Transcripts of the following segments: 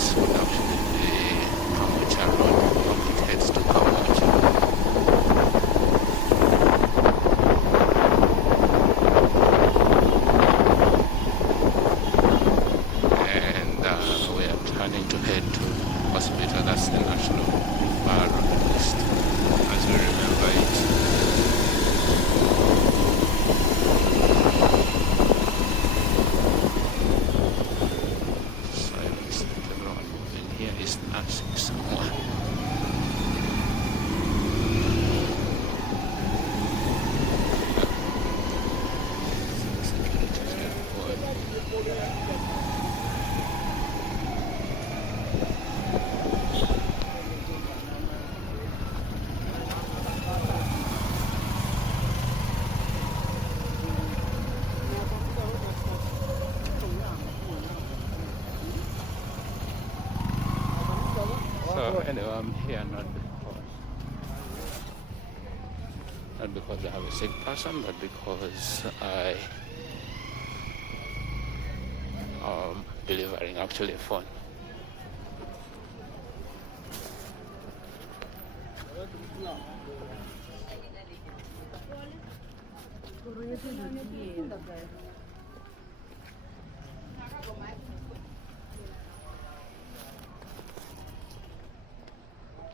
this would actually be Kamucha Road from it heads to Kamucha. And we are planning to head to hospital. That's the national bar on the list, as we remember it. Silence, everyone moving here is asking someone. So anyway, I'm here not because I have a sick person, but because I am delivering actually a phone.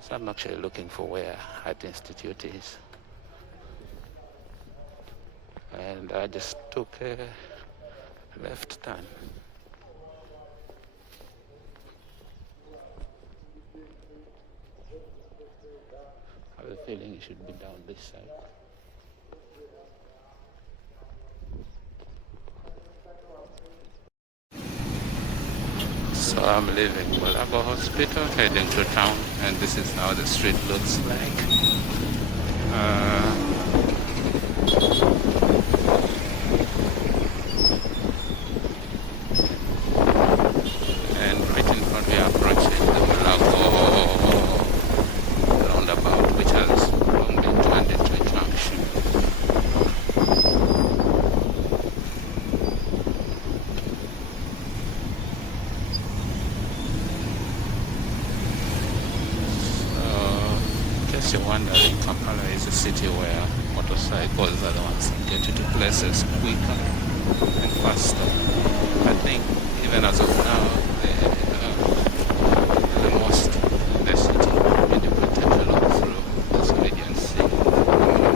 So I'm actually looking for where Art Institute is. And I just took a left turn. I have a feeling it should be down this side. So I'm leaving Bulago Hospital, heading to town, and this is how the street looks like. And right in front we are approaching the Bulago roundabout, which has long been turned into a junction. You're wondering, Kampala is a city where motorcycles are the ones that get you to places quicker and faster. I think even as of now, the most in the city would be the potential of through this agency,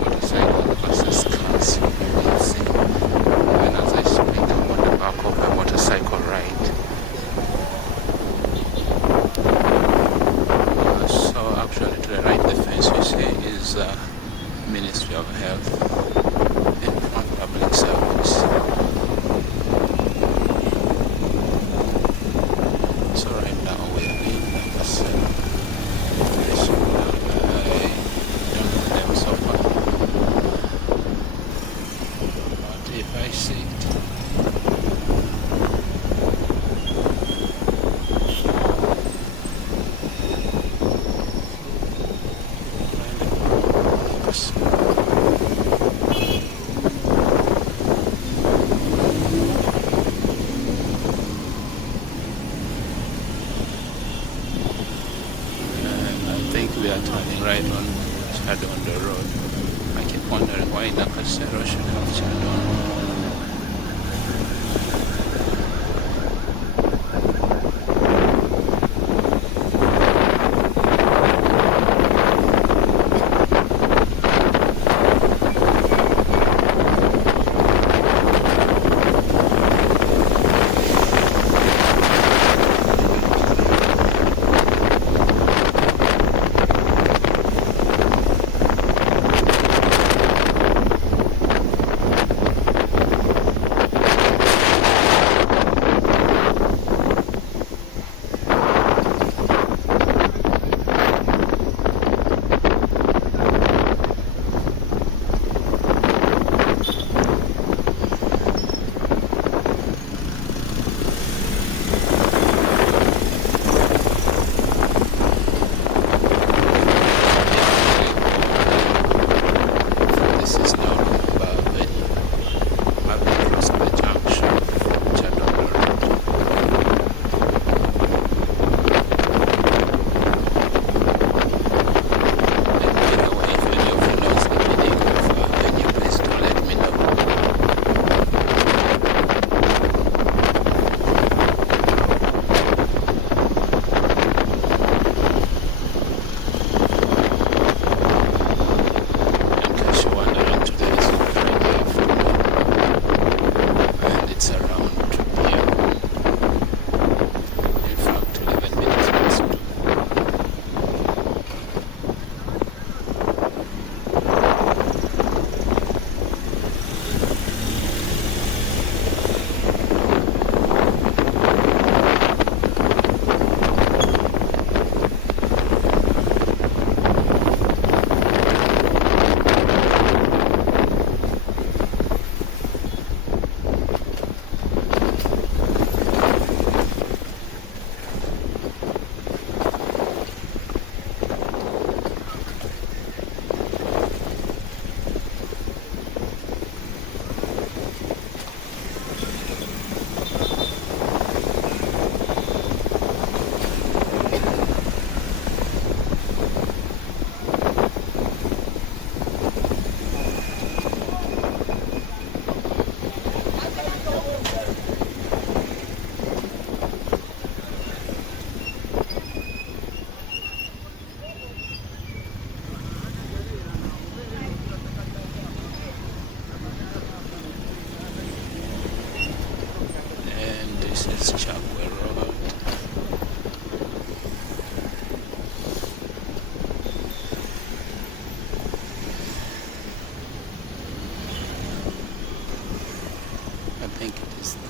motorcycle versus cars. You can see, even as I speak, I'm on the back of a motorcycle ride. So actually to the right, the fence you see is Ministry of Health and Public Service. So right now we are in number 7. I don't know them so far, but if I see it, we are turning right on the road. I keep wondering why Nakasero should have Chadon.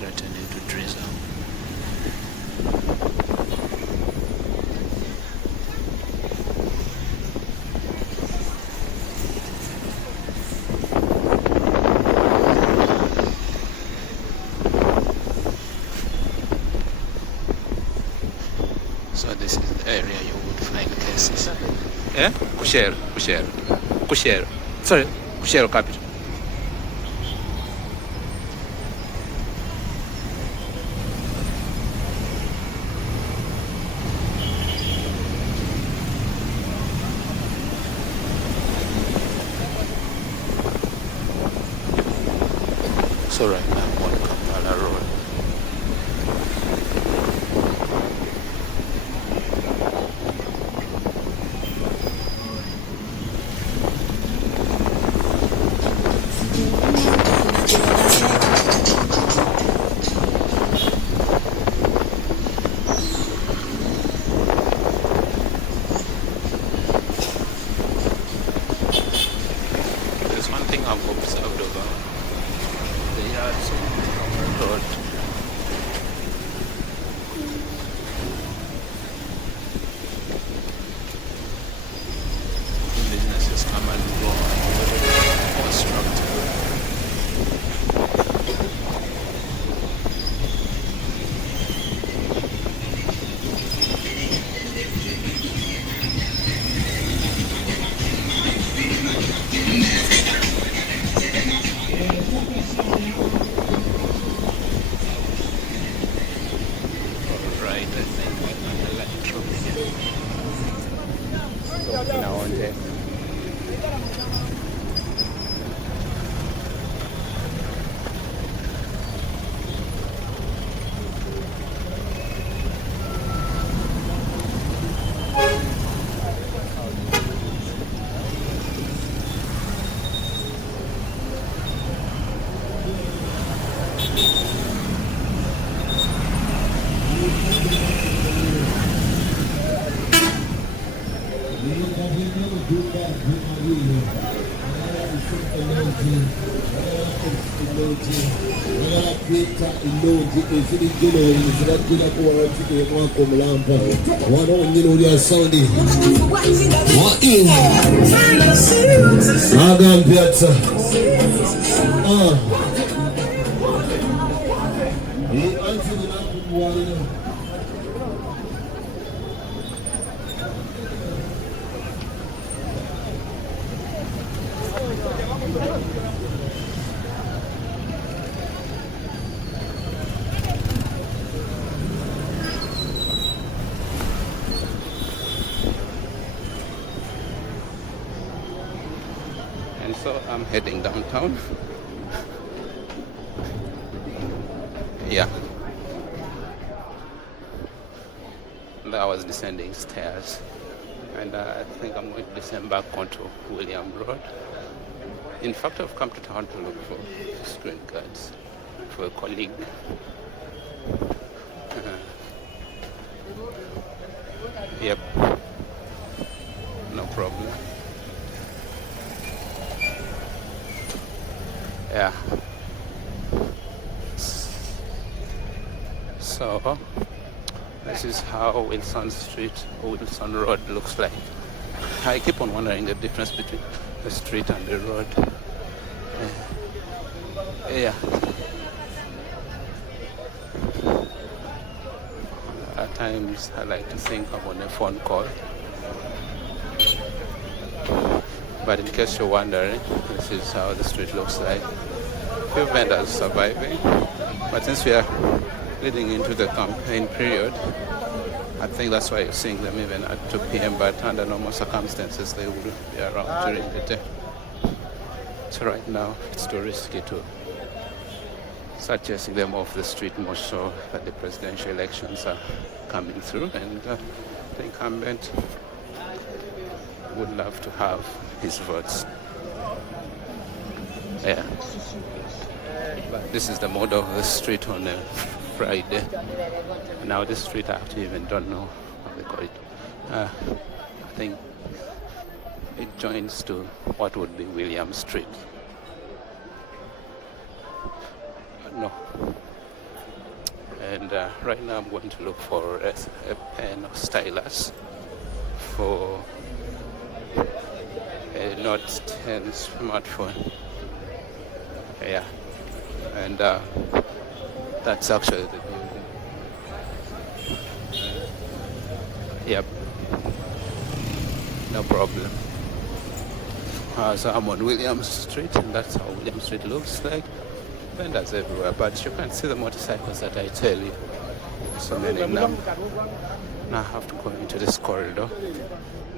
threatening to drizzle. So this is the area you would find cases. Yeah? Kushero. Sorry, Kushero capital. So right now I'm on Kampala Road. There's one thing I've observed over the yards on the road. Businesses come and go, constructed. Right, I think an electro. Now on there. And so I'm heading downtown. Yeah. And I was descending stairs. And I think I'm going to descend back onto William Road. In fact, I've come to town to look for street cards for a colleague. Yep. No problem. Yeah. So this is how Wilson Road looks like. I keep on wondering the difference between the street and the road. Yeah. At times I like to think I'm on a phone call. But in case you're wondering, this is how the street looks like. Few vendors surviving, but since we are leading into the campaign period, I think that's why you're seeing them even at 2 p.m. But under normal circumstances, they would be around during the day. So right now, it's too risky to start chasing them off the street, more so that the presidential elections are coming through, and the incumbent would love to have his votes. Yeah. But this is the mode of the street on a Friday. Now this street I actually even don't know how they call it. I think it joins to what would be William Street. No. And right now I'm going to look for a pen or stylus for a Note 10 smartphone. Yeah, and that's actually the building. Yep, no problem. So I'm on William Street, and that's how William Street looks like. Vendors everywhere, but you can't see the motorcycles that I tell you. So many now. Now I have to go into this corridor.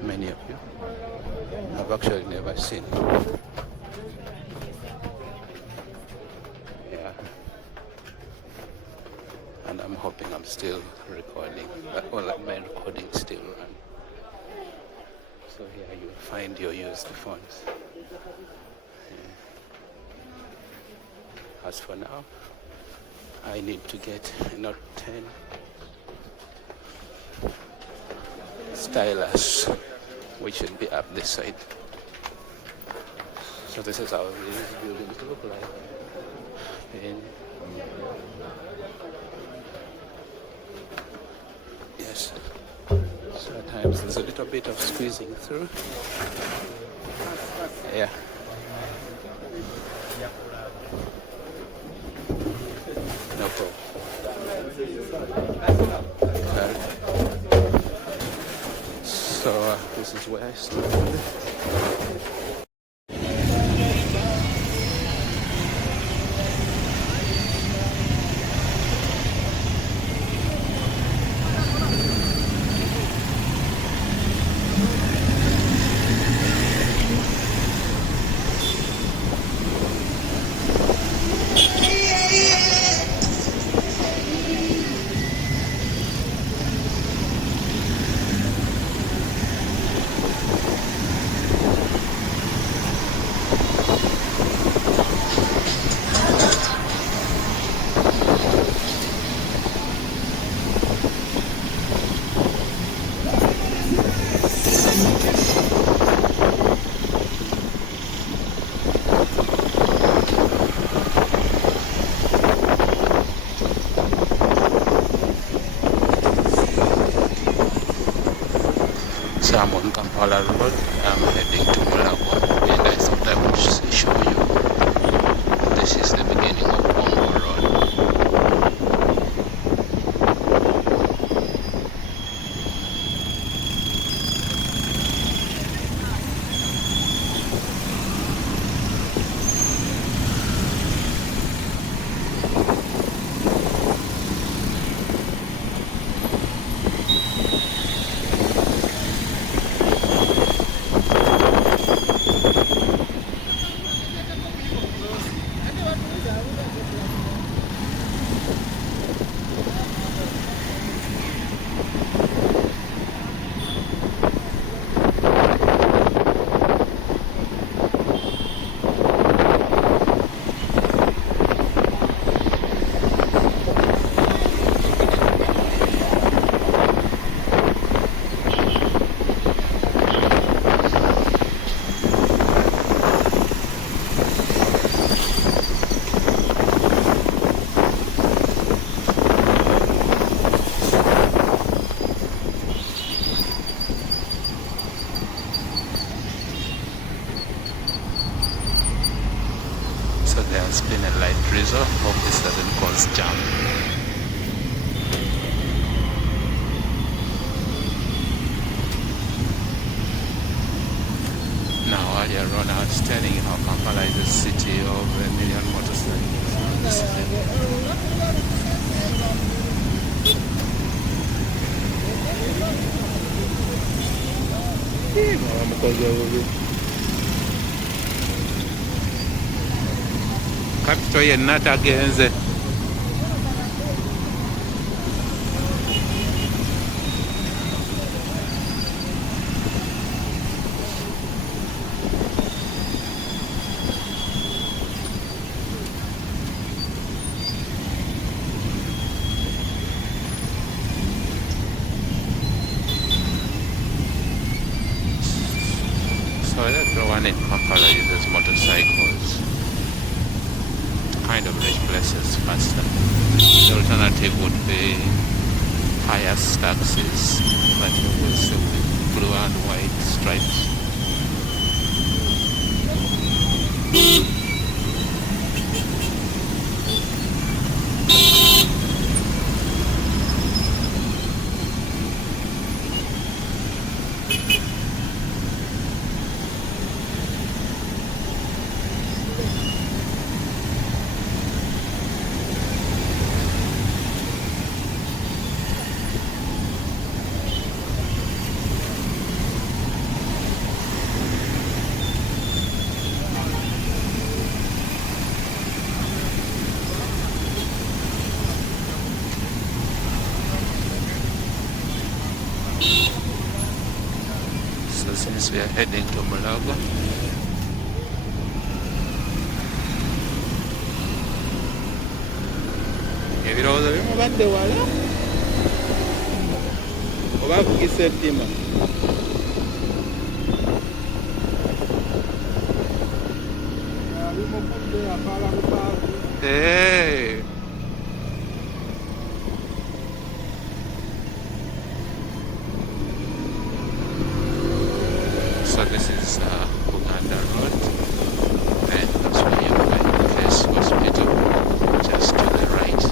Many of you I've actually never seen. Yeah. And I'm hoping I'm still recording. Well, my recording still runs. So here you'll find your used phones. As for now, I need to get a Note 10 stylus, which should be up this side. So this is how these buildings look like. And yes, so at times there's a little bit of squeezing through. Yeah. No problem. So this is where I started. So I'm on Kampala Road. I'm heading to Mulago, and I thought I would show you. This is the beginning of Bongo Road. So there's been a light drizzle. Hope this doesn't cause jam. Now earlier on I was telling you how Kampala is a city of a million motorcycles. Capital yenna tagenze. So everyone in Kampala uses motorcycles. kind of reach places faster. The alternative would be higher taxes, but you will see with blue and white stripes. So since we are heading to Mulago, ebirowoozo bimubadde wala oba akugisa ettima? Hey. So this is Uganda Road, and that's where you're going. Case Hospital, just to the right.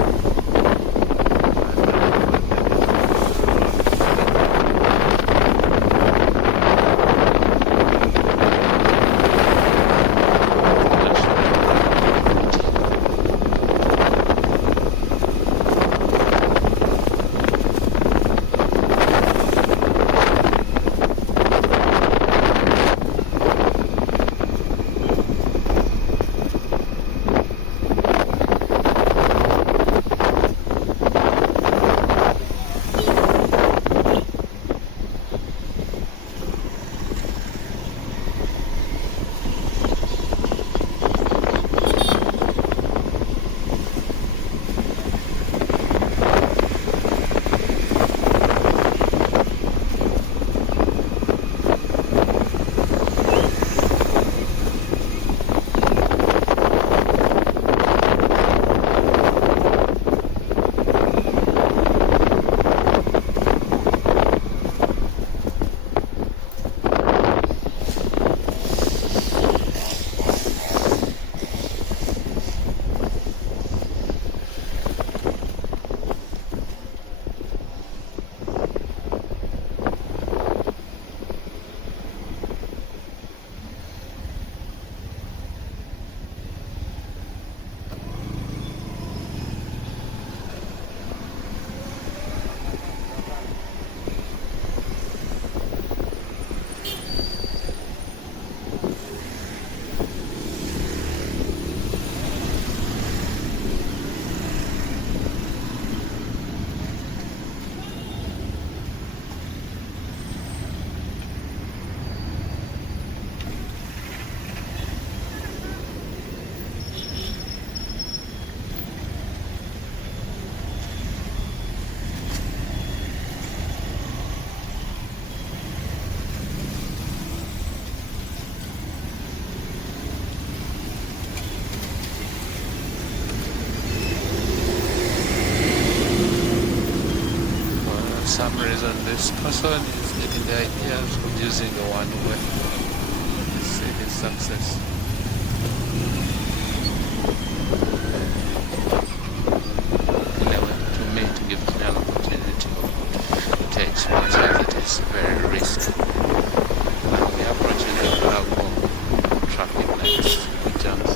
For some reason this person is getting the ideas of using the one way. Let's see his success. Anyway, to me it gives me an opportunity to take spots as it is very risky. Like we are approaching the Mulago traffic lights jams.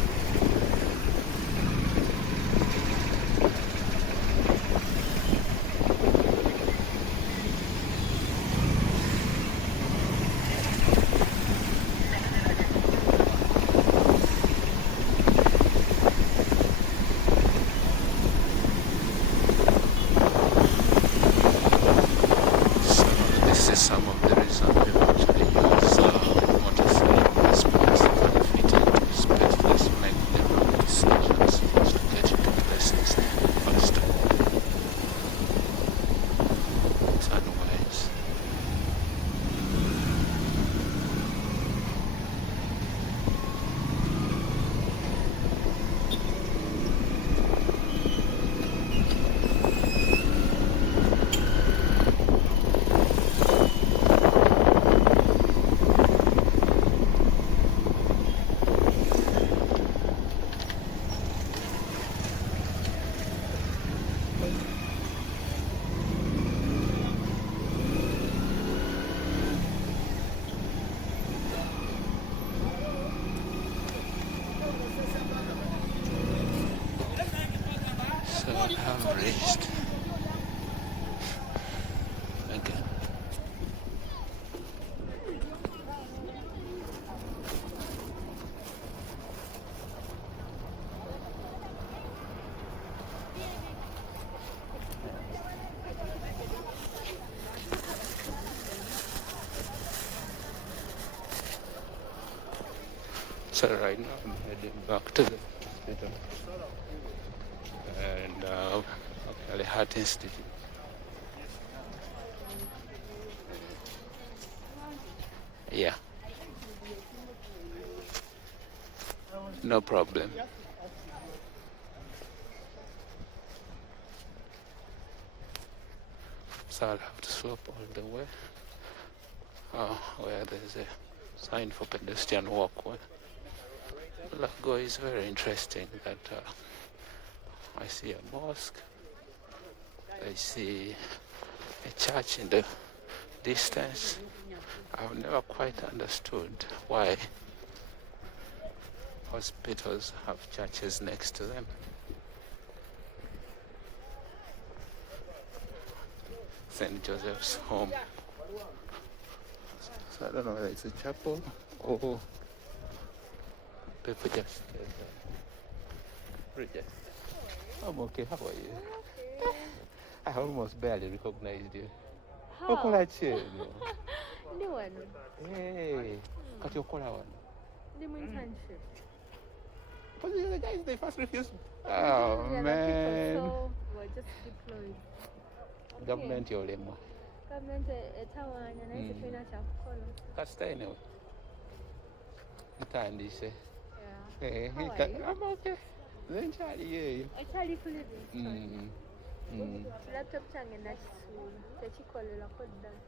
Some of the reason people actually use motorcycle sports to fit into spaces, make the wrong decisions to get into places faster. It's unwise. So right now I'm heading back to the hospital and actually Heart Institute. Yeah, no problem. So I'll have to slope all the way where there's a sign for pedestrian walkway. Lago is very interesting that I see a mosque, I see a church in the distance. I've never quite understood why hospitals have churches next to them. St. Joseph's Home. So I don't know whether it's a chapel or people just reject. I'm okay, how are you? I almost barely recognized you. Okola chino. Ndi wano. Hey, kati okola wano. Ndi mu internship. But the other guys, they first refused. Oh, The other man. people, so were just deployed. Government yolemwa. Government etawanya naye tetulina kyakukola. Kasita anyway. Ntandise. Yeah. How are you? I'm okay. Nkyali yeeyo. Ekyali ku Livingstone. Laptop kyange nakisuula tekikolerako ddala.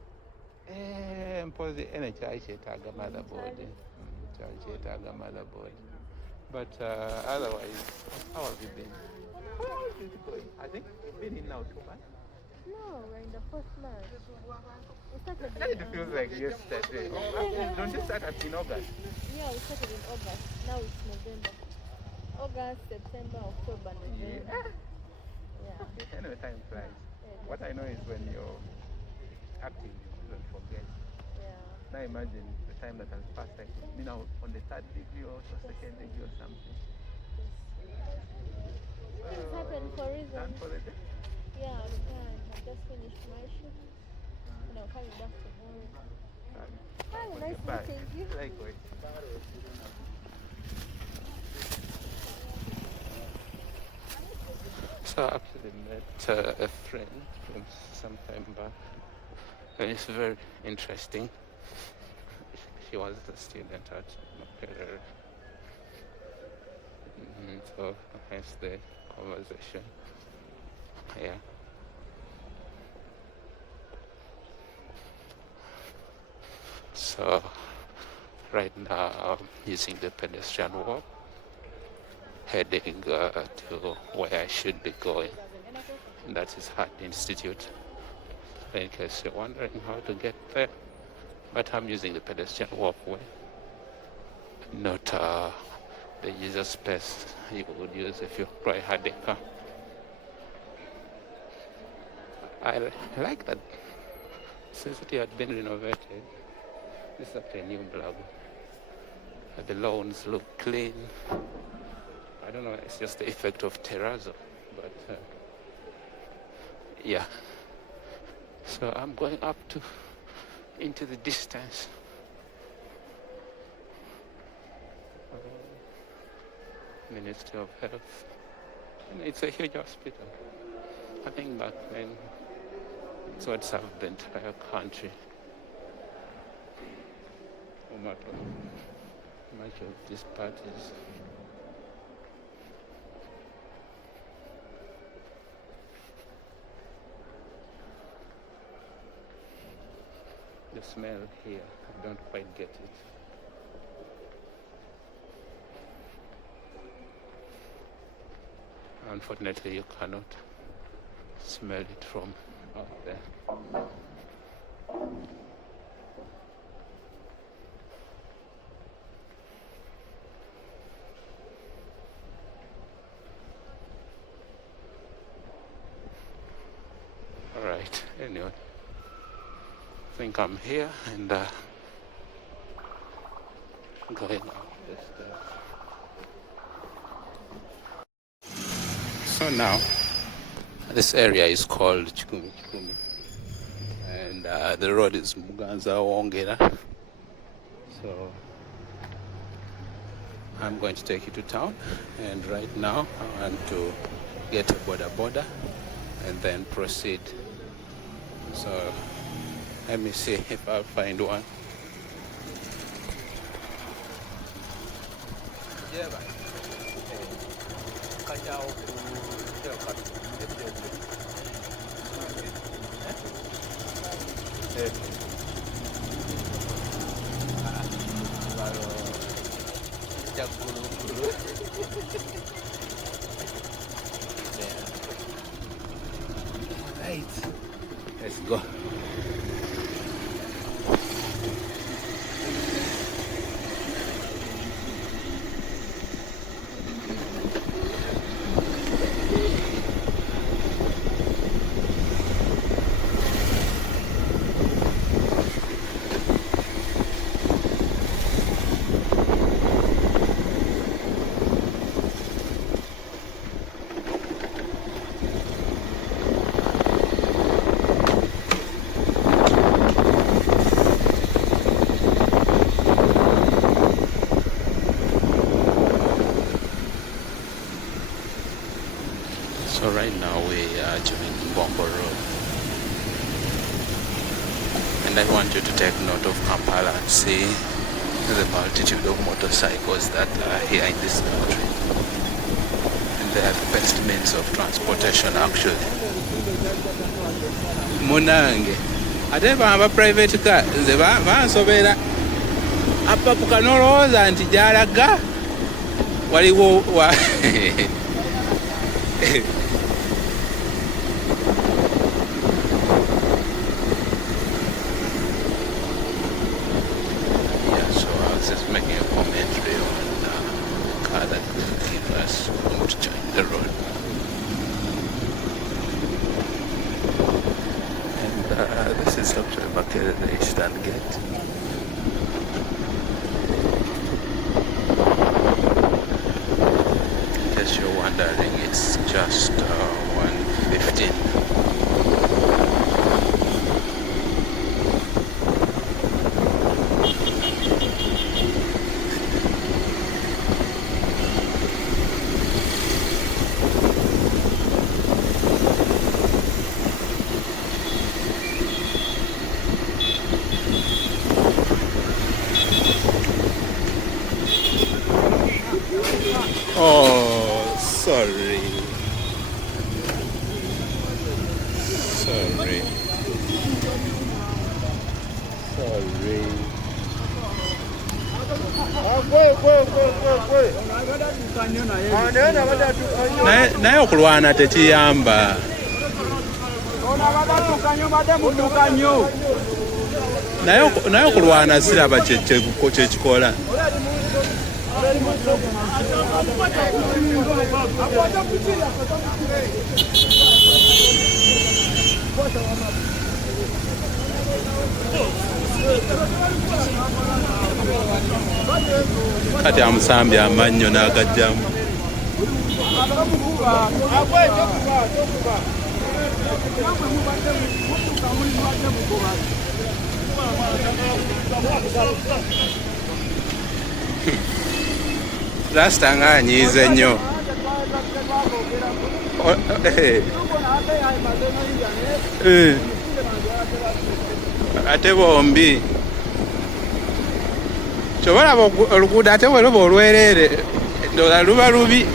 Mpozi kyali kyetaaga motherboard. Kyali kyetaaga motherboard. But otherwise, how have you been? How is it going? I think you've been in now 2 months. No, we're in the 4th month. We started It feels like yesterday. Don't you start in August? Yeah, we started in August. Now it's November. August, September, October, November. Yeah. Anyway, time flies. What I know is when you're active, you don't forget. Yeah. Now imagine the time that has passed, like now on the 3rd degree or 2nd degree or something. Things happen for a reason. Done for the day? Yeah, I'm done. I just finished my shift. And I'm coming back tomorrow. Hi, nice Bye. meeting you. Likewise. So I actually met a friend from some time back, and it's very interesting. She was a student at Makerere. So hence the conversation. Yeah. So right now I'm using the pedestrian walk, heading to where I should be going. And that is Heart Institute. In case you're wondering how to get there, but I'm using the pedestrian walkway, not the user space you would use if you probably had a car. I like that since it had been renovated. This is actually a new blog. The lawns look clean. I don't know, it's just the effect of terrazzo, but yeah. So I'm going up into the distance. Ministry of Health. And it's a huge hospital. I think back then it would serve the entire country. No matter much of these parties. The smell here, I don't quite get it. Unfortunately, you cannot smell it from out there. All right, anyway, I think I'm here and going up this stairs. So now, this area is called Chikumi, and the road is Muganza Wongera. So I'm going to take you to town, and right now I want to get a border and then proceed. So let me see if I'll find one. Right, let's go. So right now we are doing Bongo Road, and I want you to take note of Kampala and see the multitude of motorcycles that are here in this country, and they are the best means of transportation actually. Munange ate bamba private car nze bansobera apapuka nolowooza nti gyalaga waliwo wa just making a commentary on the car that will give us room to join the road. And this is actually marketed at the Eastern Gate. In case you're wondering, it's just 1:15. Oh, sorry. Sorry. Naye okulwana tekiyamba. Naye okulwana siraba kyekikola. Kati amusambye amannyo n'agajjamu. Rasta ng'anyiize nnyo. Ate bombi kyobalaba oluguudo ate bwe luba olwereere ndola luba lubi.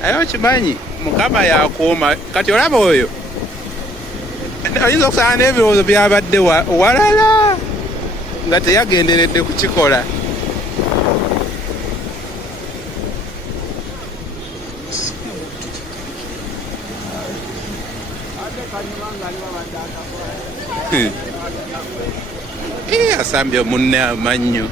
Naye okimanyi Mukama yakuuma. Kati olaba oyo ayinza okusanga n'ebirowoozo byabadde walala nga teyagenderedde kukikola. Asambye munne amannyo.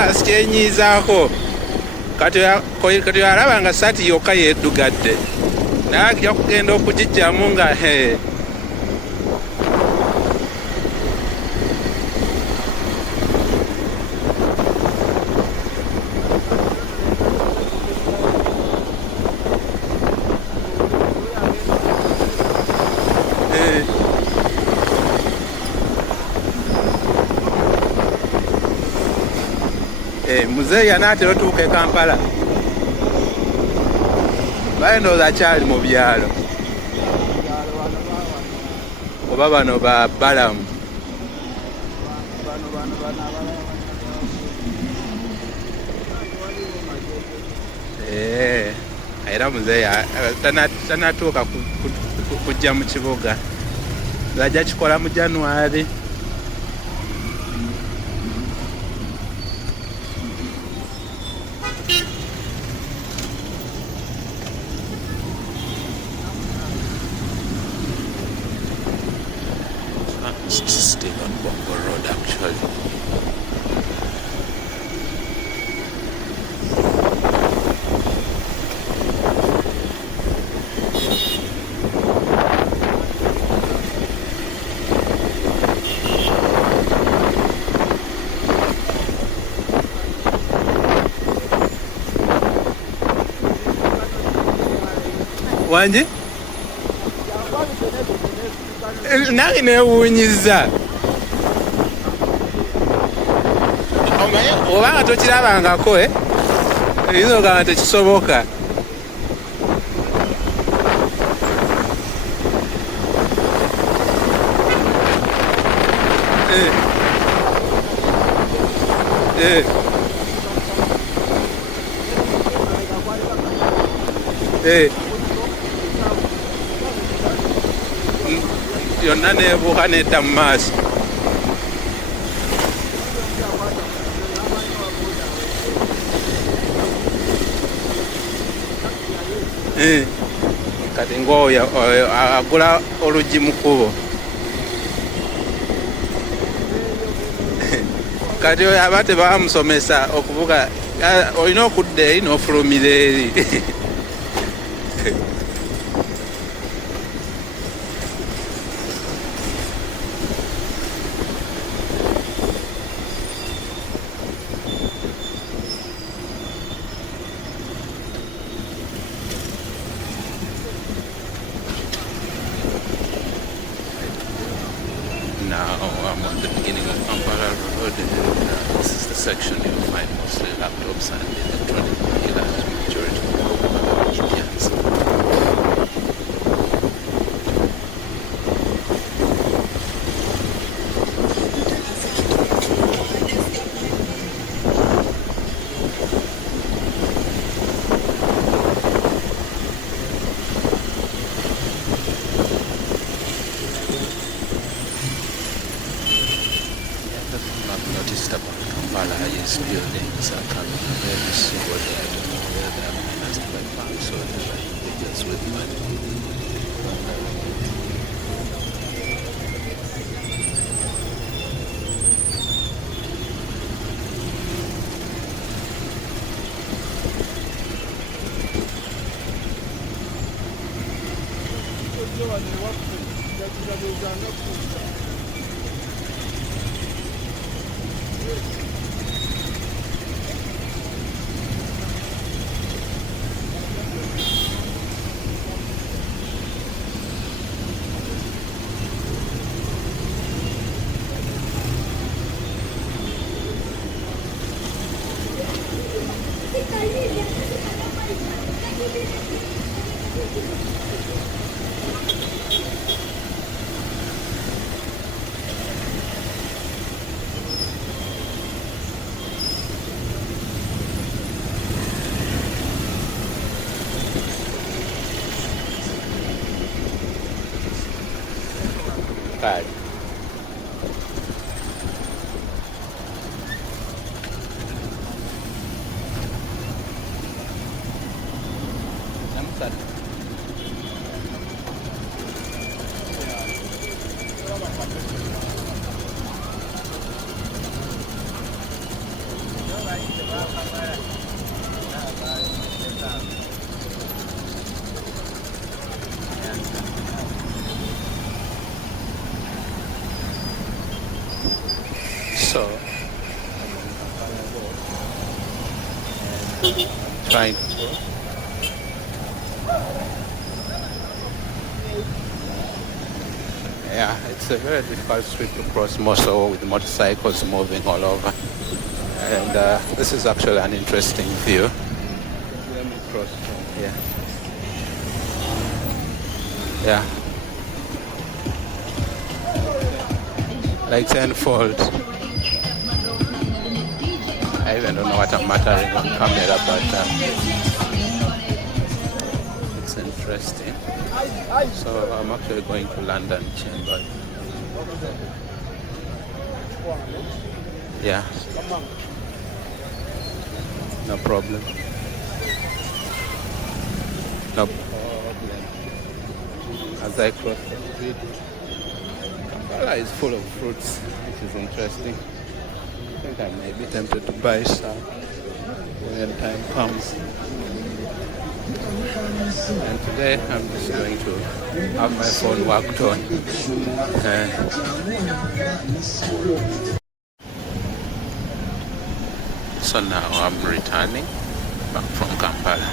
Nicholas kyenyiizaako kati alaba nga saati yokka yeddugadde naye ajja kugenda okugijjamu nga muzeeyi anaatera otuuka e Kampala baye ndowooza akyali mu byalo oba bano ba balamu era muzeeyi tanatuuka kujja mu kibuga ajja kikola mu January. Still on Bongo Road actually. Wanji? Nange neewuunyiza obanga tokirabangako eyinza ogamba tekisoboka. Yonna neebuuka nedda mu maaso. Kati ng'oyo agula oluggi mu kkubo. Kati oyo aba tebamusomesa okuvuga, olina okudda eri n'ofulumira eri. Now I'm at the beginning of Kampala Road. This is the section you'll find mostly laptops and electronic dealers, majority of Kenyans. Noticed about Kampala is buildings are coming every single day. I don't know where they are financed by banks or they are individuals with money. Card. So trying to go. Yeah, it's a very difficult street to cross, more so with motorcycles moving all over. And this is actually an interesting view. Let me cross from here. Yeah. Like tenfold. I even don't know what I'm muttering on camera, but it's interesting. So I'm actually going to London Chamber. Yeah. No problem. No problem. As I cross the street, Kampala is full of fruits, which is interesting. I think I may be tempted to buy some when time comes. And today I'm just going to have my phone worked on. So now I'm returning back from Kampala.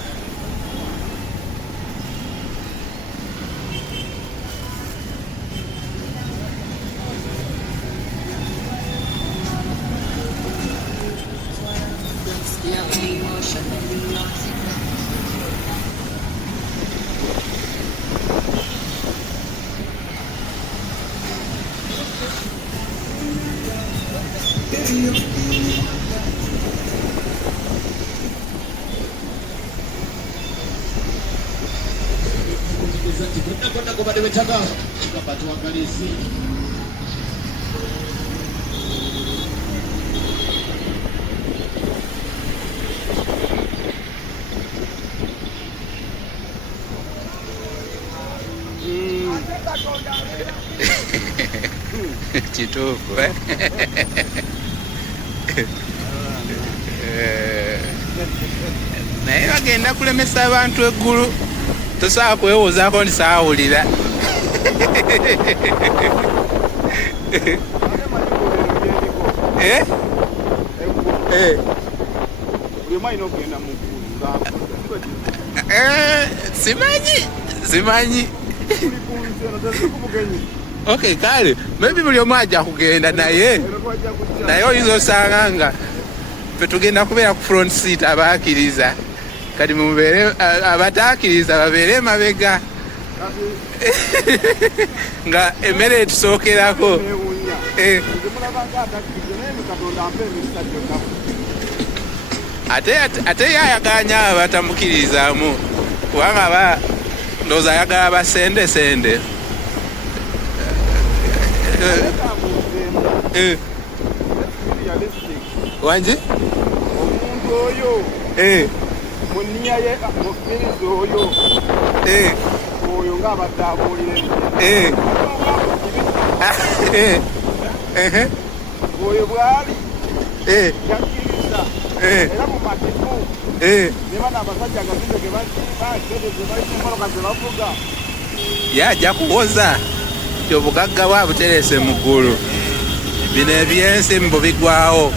Kituufu naye bagenda kulemesa abantu eggulu, tosobola kwewozaako nti saawulira. Simanyi. Okay, kale maybe buli omu ajja kugenda naye oyinza osanga nga fe tugenda kubeera ku front seat abakkiriza, kati mubeere abatakkiriza babeere emabega nga emmere etusookerako. Ate yayaganya abatamukkirizamu kubanga ndowooza ayagala basendesende. Wanji? Omuntu oyo munniya ye mukkiriza oyo ng'abadde abuulire oyo bw'ali yakkiriza era mu mativu ne bano abasajja agazindo ge bakedeze balina emmoloka ze bavuga yajja kuwoza nti obugagga bwabuterese mu ggulu, bino ebyensi mbu bigwawo.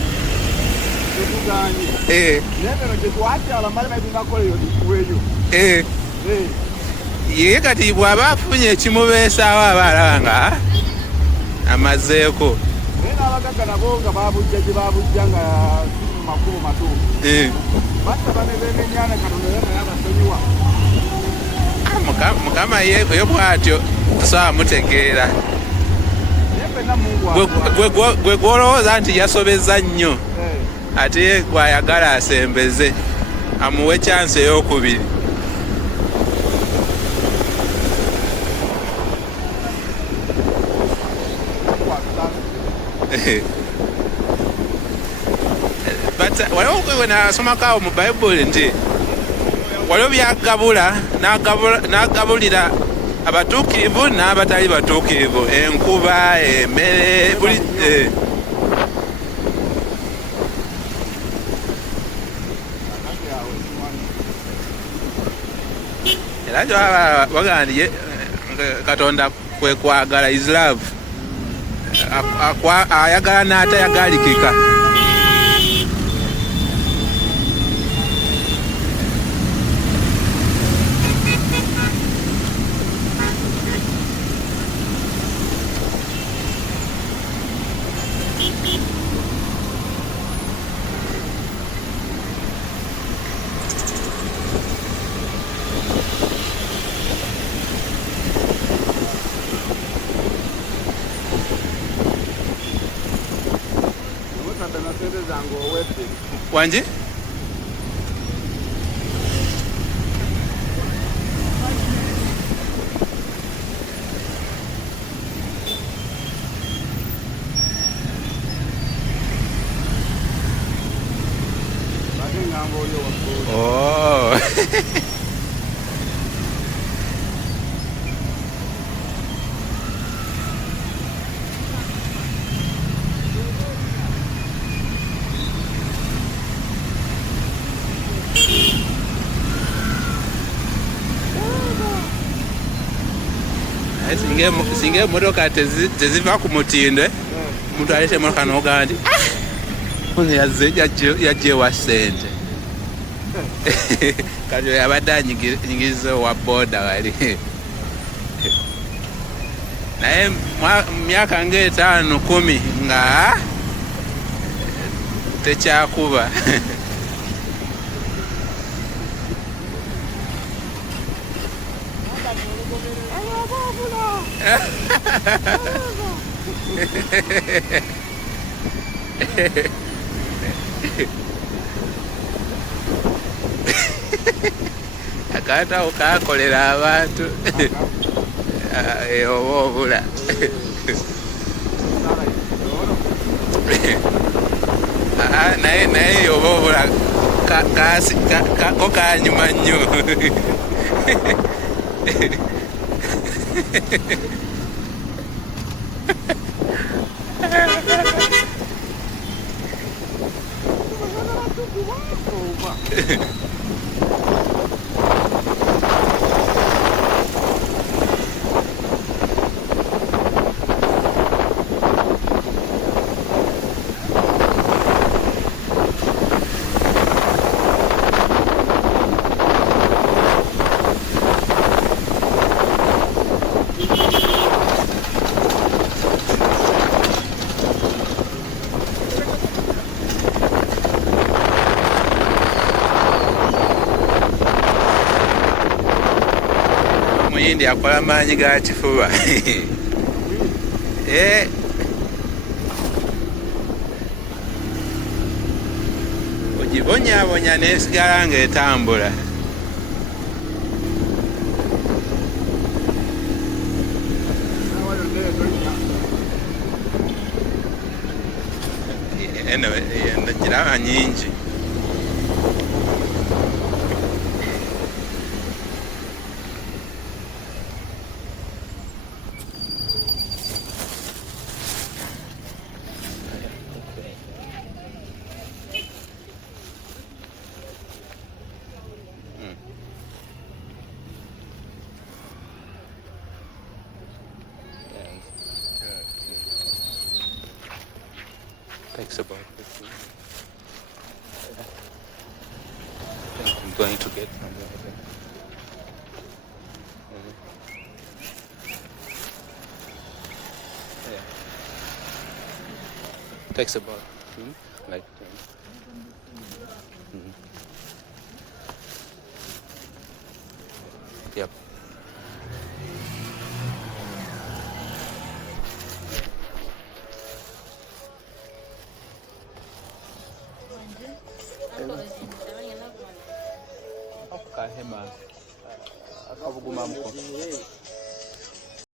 Ye kati bw'aba afunye ekimubeesaawo aba alaba nga amazeeko. Naye n'abagagga nabo nga babujja gye babujja nga mu makubo matuufu batta bane b'emenyaane Katonda ye naye abasonyiwa. Mukama ye bw'atyo tosobola mutegeera. Gwe gw'olowooza nti yasobeza nnyo ate gw'ayagala asembeze amuwe chance ey'okubiri. But waliwo gwe nasomako awo mu Bayibuli nti waliwo byagabula n'agabulira abatuukirivu n'abatali batuukirivu, enkuba, emmere, buli era bagamba nti Katonda kwe kwagala is love. ayagala n'atayagalikika. Wanji? Oh. Singe motoka teziva ku mutindo muntu alete motoka n'ogamba nti yaggye wa ssente kati yabadde anyigiriza owa boda wali naye mu myaka nga 5-10 nga tekyakuba. Akatawo kakolera abantu oba obula. Naye oba obula ko kanyuma nnyo. Muyindi akola maanyi ga kifuba. Ogibonyaabonya n'esigala ng'etambula. Eno giraba nyingi. Takes about 15. I'm going to get from there. Yeah. Takes about like 10. Yep. Kahema akavuguma muko